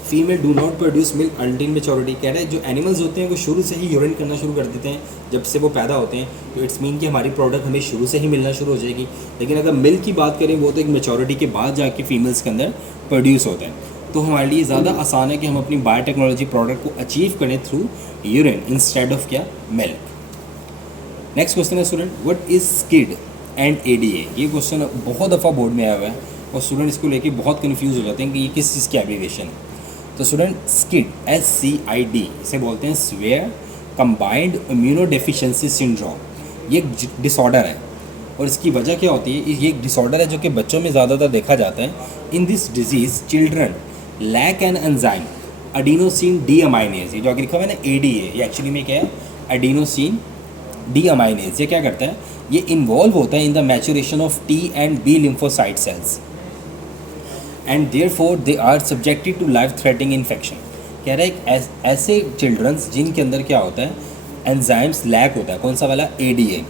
female do not produce milk until maturity. कह रहे हैं जो एनिमल्स होते हैं वो शुरू से ही यूरिन करना शुरू कर देते हैं जब से वो पैदा होते हैं, तो इट्स मीन कि हमारी प्रोडक्ट हमें शुरू से ही मिलना शुरू हो जाएगी। लेकिन अगर मिल्क की बात करें वो तो एक मेच्योरिटी के बाद जाके फीमेल्स के अंदर प्रोड्यूस होते हैं। तो हमारे लिए ज़्यादा आसान है कि हम अपनी बायोटेक्नोलॉजी प्रोडक्ट को अचीव करें थ्रू यूरिन इंस्टेड ऑफ क्या, मिल्क। नेक्स्ट क्वेश्चन है student, what is SCID and ADA. ये क्वेश्चन बहुत दफ़ा बोर्ड में आया हुआ है और स्टूडेंट इसको लेके बहुत कंफ्यूज हो जाते हैं कि ये किस चीज़ की एब्रीविएशन है। तो स्टूडेंट स्किड, SCID, इसे बोलते हैं स्वेयर कंबाइंड इम्यूनोडेफिशिएंसी सिंड्रोम। ये एक डिसऑर्डर है और इसकी वजह क्या होती है, ये एक डिसऑर्डर है जो कि बच्चों में ज़्यादातर देखा जाता है। In this disease children lack an enzyme adenosine deaminase. ये जो आगे लिखा हुआ है ना ADA, ये एक्चुअली में क्या है, एडिनोसिन डीअमाइनेज। ये क्या करता है, ये इन्वॉल्व होता है in the maturation of T and B lymphocyte cells and therefore they are subjected to life threatening infection। कह रहा है ऐसे चिल्ड्रंस जिनके अंदर क्या होता है, एंजाइम्स लैक होता है, कौन सा वाला, ADA,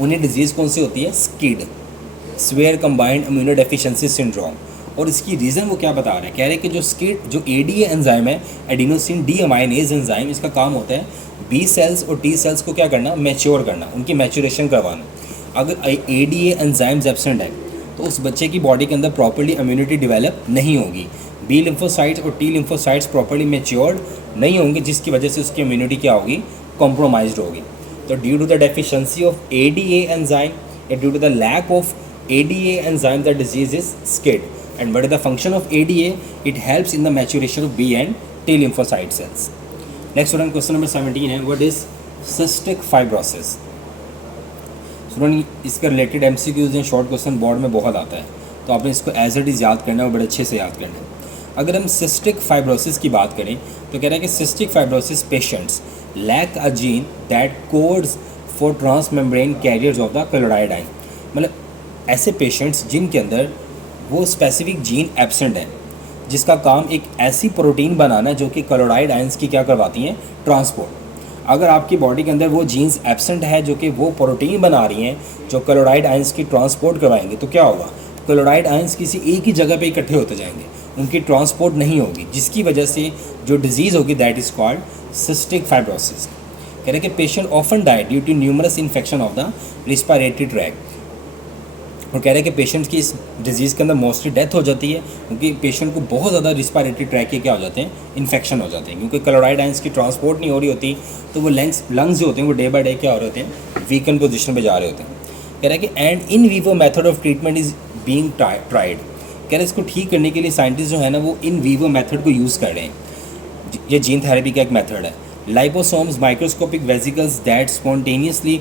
उन्हें डिजीज़ कौन सी होती है, skid, swear combined immunodeficiency syndrome. और इसकी रीज़न वो क्या बता रहे हैं, कह रहे हैं कि जो स्किड, जो ADA एंजाइम है, एडिनोसिन डीअमाइनेज एंजाइम, इसका काम होता है B सेल्स और T सेल्स को क्या करना, मैच्योर करना, उनकी मैच्योरेशन करवाना। अगर ADA एंजाइम्स एब्सेंट है तो उस बच्चे की बॉडी के अंदर प्रॉपर्ली इम्यूनिटी डेवलप नहीं होगी, B लिम्फोसाइट्स और T लिम्फोसाइट्स प्रॉपर्ली मैच्योर्ड नहीं होंगे, जिसकी वजह से उसकी इम्यूनिटी क्या होगी, कॉम्प्रोमाइज्ड होगी। तो due to the deficiency of ADA enzyme या due to the lack of ADA enzyme the disease is SCID. And what is the function of ADA, it helps in the maturation of B and T lymphocyte cells। Next student question number 17 है, what is cystic fibrosis. Student इसका related MCQs and short question board में बहुत आता है, तो आपने इसको as it is याद करना है और बड़े अच्छे से याद करना है। अगर हम सिस्टिक फाइब्रोसिस की बात करें तो कह रहा है कि cystic fibrosis patients lack a gene that codes for transmembrane carriers of the chloride ion. मतलब ऐसे पेशेंट्स जिनके अंदर वो स्पेसिफिक जीन एब्सेंट है, जिसका काम एक ऐसी प्रोटीन बनाना जो कि क्लोराइड आयंस की क्या करवाती हैं, ट्रांसपोर्ट। अगर आपकी बॉडी के अंदर वो जीन्स एब्सेंट है जो कि वो प्रोटीन बना रही हैं जो क्लोराइड आयंस की ट्रांसपोर्ट करवाएंगे, तो क्या होगा, क्लोराइड आयंस किसी एक ही जगह पे इकट्ठे होते जाएंगे, उनकी ट्रांसपोर्ट नहीं होगी, जिसकी वजह से जो डिजीज़ होगी that is called cystic fibrosis. कह रहे कि patient often die due to numerous infection of the respiratory tract. और कह रहे हैं कि पेशेंट्स की इस डिजीज़ के अंदर मोस्टली डेथ हो जाती है क्योंकि पेशेंट को बहुत ज़्यादा रिस्पायरेटरी ट्रैक के क्या हो जाते हैं, इन्फेक्शन हो जाते हैं, क्योंकि क्लोराइड आयंस की ट्रांसपोर्ट नहीं हो रही होती, तो वो लंग्स जो होते हैं वो डे बाय डे क्या हो रहे होते हैं, वीकन पोजीशन पे जा रहे होते हैं। कह रहा है कि and in vivo method of treatment is being tried. कह रहे हैं इसको ठीक करने के लिए साइंटिस्ट जो है ना वो इन वीवो मेथड को यूज़ कर रहे हैं। ये जीन थेरेपी का एक मेथड है। Liposomes microscopic vesicles that spontaneously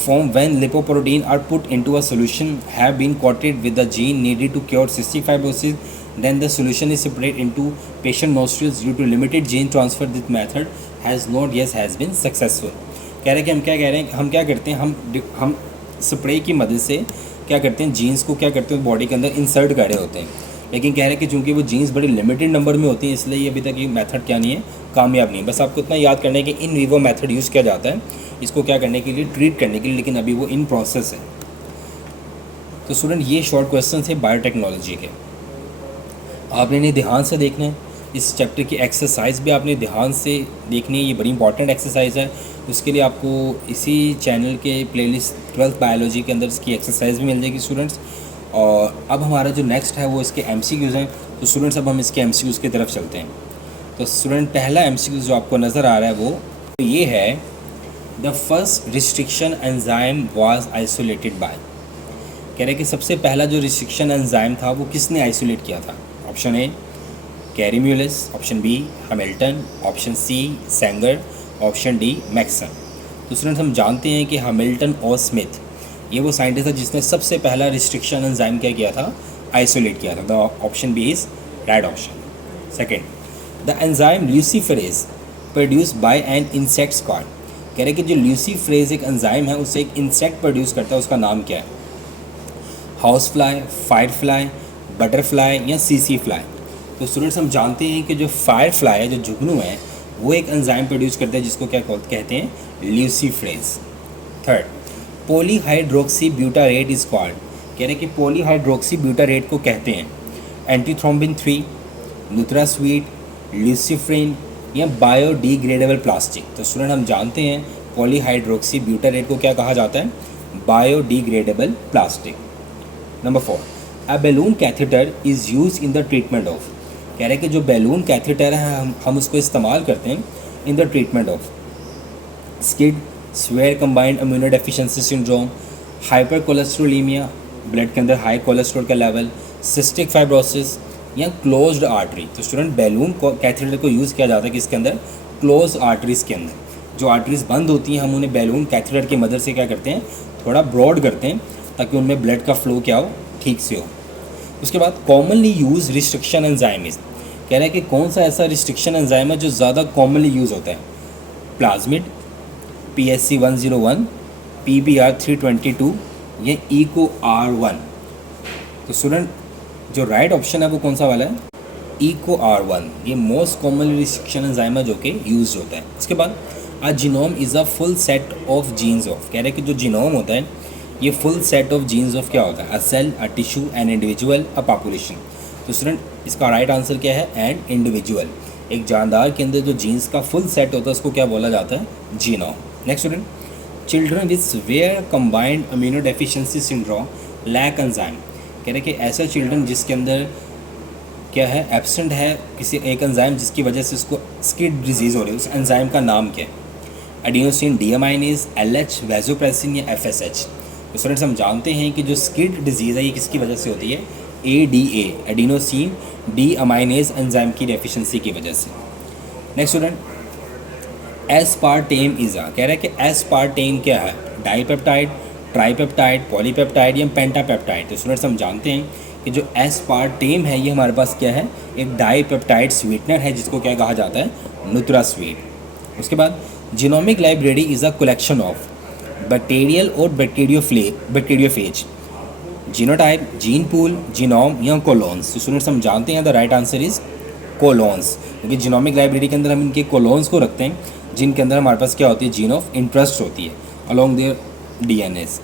form when lipoprotein are put into a solution have been coated with the gene needed to cure cystic fibrosis. Then the solution is sprayed into patient nostrils due to limited gene transfer. This method has not yet has been successful। कह रहे हैं कि हम क्या कह रहे हैं, हम क्या करते हैं, हम स्प्रे की मदद से क्या करते हैं, जीन्स को क्या करते हैं बॉडी के अंदर इंसर्ट कर रहे होते हैं। लेकिन कह रहे हैं कि चूँकि वो जीन्स बड़ी लिमिटेड नंबर में होती हैं इसलिए ये अभी तक ये मेथड क्या नहीं है, कामयाब नहीं। बस आपको इतना याद करना है कि इन वीवो मेथड यूज़ किया जाता है इसको क्या करने के लिए, ट्रीट करने के लिए, लेकिन अभी वो इन प्रोसेस है। तो स्टूडेंट ये शॉर्ट क्वेश्चन थे बायोटेक्नोलॉजी के, आपने इन्हें ध्यान से देखना है। इस चैप्टर की एक्सरसाइज भी आपने ध्यान से देखनी है, ये बड़ी इंपॉर्टेंट एक्सरसाइज है। उसके लिए आपको इसी चैनल के प्लेलिस्ट 12th बायोलॉजी के अंदर इसकी एक्सरसाइज भी मिल जाएगी स्टूडेंट्स। और अब हमारा जो नेक्स्ट है वो इसके MCQs हैं। तो स्टूडेंट्स अब हम इसके MCQs की तरफ चलते हैं। तो स्टूडेंट पहला MCQ जो आपको नज़र आ रहा है वो ये है, the first restriction enzyme was isolated by. कह रहे कि सबसे पहला जो रिस्ट्रिक्शन एंजाइम था वो किसने आइसोलेट किया था। Option A Kary Mullis, option B Hamilton, option C Sanger, option D Maxam. तो स्टूडेंट्स हम जानते हैं कि हैमिल्टन और स्मिथ ये वो साइंटिस्ट है जिसने सबसे पहला रिस्ट्रिक्शन एंजाइम क्या किया था, आइसोलेट किया था। The option B is right option. Second, the enzyme luciferase produce by an insect squad. कह रहे कि जो ल्यूसीफरेज एक एंजाइम है उससे एक इंसेक्ट प्रोड्यूस करता है, उसका नाम क्या है, house fly, fire fly, butterfly या सीसी फ्लाई। तो स्टूडेंट्स हम जानते हैं कि जो फायर फ्लाई है, जो जुगनू है, वो एक एंजाइम प्रोड्यूस करता है जिसको क्या कहते हैं, luciferase. Third, polyhydroxy butyrate is called, कह रहे हैं कि पॉलीहाइड्रोक्सी ब्यूटारेट को कहते हैं एंटीथ्रोम्बिन 3, नुत्रास्वीट, ल्यूसीफ्रेन या बायोडिग्रेडेबल प्लास्टिक। तो स्टूडेंट हम जानते हैं पॉलीहाइड्रोक्सी ब्यूटारेट को क्या कहा जाता है, biodegradable plastic. Number 4, a balloon catheter is use in the treatment of, कह रहे हैं कि जो बैलून कैथेटर है हम उसको इस्तेमाल करते हैं in the treatment of skid, swear combined immunodeficiency syndrome, hyper cholesterolemia, blood के अंदर हाई कोलेस्ट्रॉल का लेवल, सिस्टिक फाइब्रोसिस या क्लोज्ड आर्टरी। तो स्टूडेंट बैलून कैथेटर को यूज़ किया जाता है किसके अंदर, क्लोज आर्टरीज़ के अंदर। जो आर्टरीज़ बंद होती हैं हम उन्हें बैलून कैथेटर की मदद से क्या करते हैं, थोड़ा ब्रॉड करते हैं ताकि उनमें ब्लड का फ्लो क्या हो, ठीक से हो। उसके बाद commonly use restriction enzyme is, कह रहा है कि कौन सा ऐसा रिस्ट्रिक्शन एंजाइम है जो ज़्यादा कॉमनली यूज़ होता है, प्लाज्मिड, PSC 101, PBR 322 या ECO R1। तो स्टूडेंट जो राइट ऑप्शन है वो कौन सा वाला है, ECO R1, ये मोस्ट कॉमनली रिस्ट्रिक्शन एंजाइम है जो कि यूज होता है। उसके बाद a genome is a full set of genes of, कह रहे हैं कि जो जीनोम होता है ये full set of genes of क्या होता है, a cell, a tissue, an individual, a population. तो स्टूडेंट इसका राइट आंसर क्या है, एन इंडिविजुअल। एक जानदार के अंदर जो जीन्स का फुल सेट होता है उसको क्या बोला जाता है, genome. Next student, children with severe combined immunodeficiency syndrome lack enzyme, कह रहे कि ऐसा चिल्ड्रन जिसके अंदर क्या है, एब्सेंट है किसी एक एंजाइम जिसकी वजह से उसको स्किड डिजीज़ हो रही है, उस एंजाइम का नाम क्या है, एडिनोसिन डीएमाइनेज, LH, वैसोप्रेसिन या FSH। तो स्टूडेंट्स हम जानते हैं कि जो स्किड डिजीज़ है ये किसकी वजह से होती है, ADA, एडिनोसिन डीअमाइनेज एंजाइम की डेफिशिएंसी की वजह से। नेक्स्ट स्टूडेंट, एस्पार्टेम इज़ा, कह रहा है कि एस्पार्टेम क्या है, डाईपेप्टाइड, ट्राईपेप्टाइड, पॉलीपेप्टाइड या पेंटापेप्टाइड। तो स्टूडेंट्स हम जानते हैं कि जो एस्पार्टेम है ये हमारे पास क्या है, एक डाईपेप्टाइड स्वीटनर है जिसको क्या कहा जाता है, नुत्रास्वीट। उसके बाद genomic library is a collection of bacterial और bacteriophage, genotype, gene pool, genome या कोलोन्स। तो स्टूडेंट्स हम जानते हैं the right answer is clones, क्योंकि जीनोमिक लाइब्रेरी के अंदर हम इनके कोलोन्स को रखते हैं जिनके अंदर हमारे पास क्या होती है, जीन ऑफ इंटरेस्ट होती है अलॉन्ग देयर DNAs।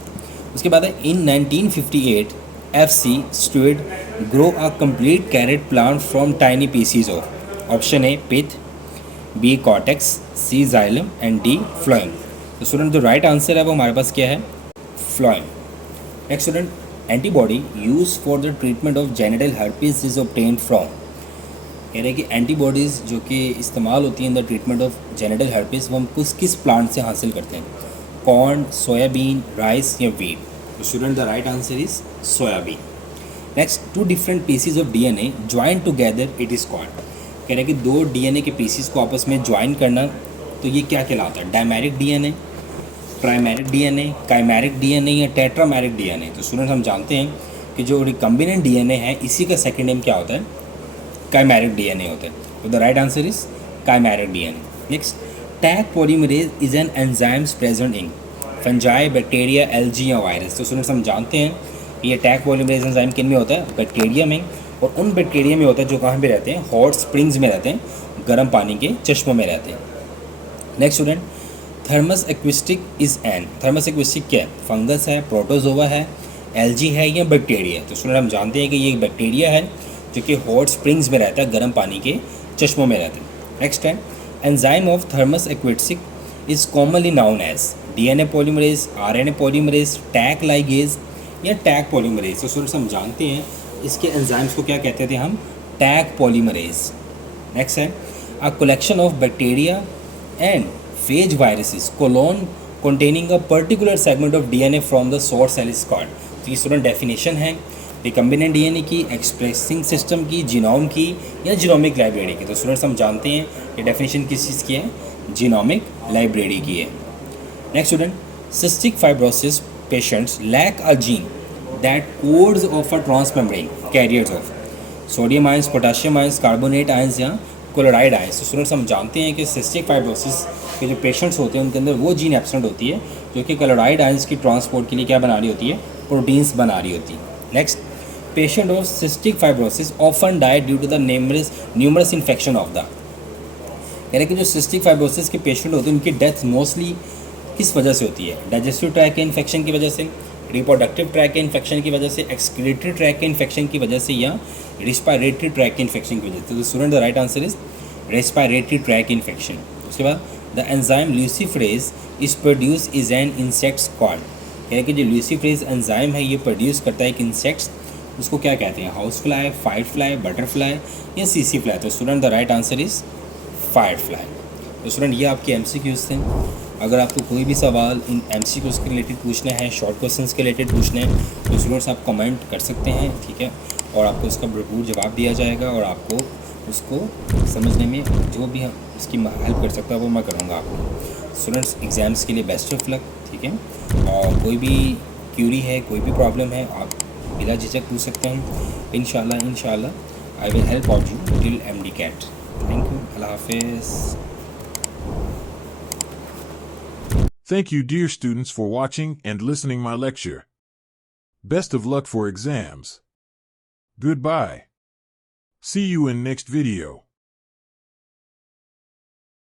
उसके बाद है इन 1958 FC Stewart grow a complete carrot plant from tiny pieces of, option A pith, B cortex, C xylem and D phloem. तो स्टूडेंट जो राइट आंसर है वो हमारे पास क्या है, phloem. Next student, antibody use for the treatment of genital herpes is obtained from, कह रहे हैं कि एंटीबॉडीज़ जो कि इस्तेमाल होती हैं in the treatment of genital herpes वो हम किस प्लांट से हासिल करते हैं, कॉर्न, सोयाबीन, राइस या वीट। तो student the right answer is soybean. Next, two different pieces of DNA join together it is called, कह रहे हैं कि दो DNA के पीसीज को आपस में ज्वाइन करना तो ये क्या कहलाता है, dimeric DNA, trimeric DNA, chimeric DNA या टेट्रामेरिक DNA। तो स्टूडेंट हम जानते हैं कि जो रिकम्बिनेंट DNA है इसी का सेकेंड नेम क्या होता है, काइमेरिक DNA होता है। तो the right answer is chimeric DNA। Next, tag polymerase is an enzymes present in fungi, bacteria, algae या वायरस। तो स्टूडेंट्स हम जानते हैं कि ये टैग पॉलीमरेज एंजाइम किन में होता है, बैक्टीरिया में, और उन बैक्टीरिया में होता है जो कहाँ पे रहते हैं, हॉट स्प्रिंग्स में रहते हैं, गर्म पानी के चश्मों में रहते हैं। Next student, Thermus aquaticus is an, Thermus aquaticus क्या है, फंगस है, प्रोटोजोआ है, एल्गी है या बैक्टीरिया। तो स्टूडेंट हम जानते हैं कि ये एक बैक्टीरिया है जो कि हॉट स्प्रिंग्स में रहता है, गर्म पानी के चश्मों में रहते हैं। नेक्स्ट है, enzyme of Thermus aquaticus is commonly known as DNA polymerase, RNA polymerase, Taq ligase या टैग पॉलीमरेज। तो स्टूडेंट्स हम जानते हैं इसके एंजाइम्स को क्या कहते थे हम, टैग पॉलीमरेज। नेक्स्ट है, अ collection of bacteria and phage viruses colon containing a particular segment of DNA from the source cell is called। तो ये स्टूडेंट डेफिनेशन है रिकम्बिनेंट DNA की, एक्सप्रेसिंग सिस्टम की, जीनोम की या जीनोमिक लाइब्रेरी की। तो स्टूडेंट्स हम जानते हैं ये डेफिनेशन किस चीज़ की है, जीनोमिक लाइब्रेरी की है। Next student, cystic fibrosis patients lack a gene that codes of a transmembrane carriers of sodium ions, potassium ions, carbonate ions या क्लोराइड आयंस। तो स्टूडेंट्स हम जानते हैं कि सिस्टिक फाइब्रोसिस के जो पेशेंट्स होते हैं उनके अंदर वो जीन एब्सेंट होती है जो कि क्लोराइड आयंस की ट्रांसपोर्ट के लिए क्या बना रही होती है, प्रोटीन्स बना रही होती है। Next, patient of cystic fibrosis often die due to the numerous infection of the, कह रहे कि जो सिस्टिक फाइब्रोसिस के पेशेंट होते हैं उनकी डेथ मोस्टली किस वजह से होती है? डाइजेस्टिव ट्रैक के इन्फेक्शन की वजह से, रिप्रोडक्टिव ट्रैक के इन्फेक्शन की वजह से, एक्सक्रीटरी ट्रैक के इन्फेक्शन की वजह से, या रेस्पिरेटरी ट्रैक के इन्फेक्शन की वजह से। तो student the right answer is respiratory tract infection. उसके बाद the enzyme luciferase is produce is an insects called. कह रहे कि जो ल्यूसीफरेज एंजाइम है ये प्रोड्यूस करता है एक इंसेक्ट्स, उसको क्या कहते हैं? House fly, fight fly, butterfly या सीसी फ्लाई। तो student the right answer is fire fly. तो स्टूडेंट ये आपके एमसीक्यूज थे। अगर आपको कोई भी सवाल इन एमसीक्यूज के रिलेटेड पूछना है, शॉर्ट क्वेश्चंस के रिलेटेड पूछना है, तो स्टूडेंट्स आप कमेंट कर सकते हैं, ठीक है, और आपको उसका भरपूर जवाब दिया जाएगा और आपको उसको समझने में जो भी उसकी हेल्प कर सकता है वो मैं करूँगा आपको। स्टूडेंट्स एग्ज़ाम्स के लिए बेस्ट ऑफ लक, ठीक है, और कोई भी क्यूरी है, कोई भी प्रॉब्लम है, आप बिला झिझक पूछ सकते हैं। इंशाल्लाह I will help out you till MD-CAT। Thank you, अल्लाह हाफिज़। Thank you, dear students, for watching and listening my lecture. Best of luck for exams. Goodbye. See you in next video.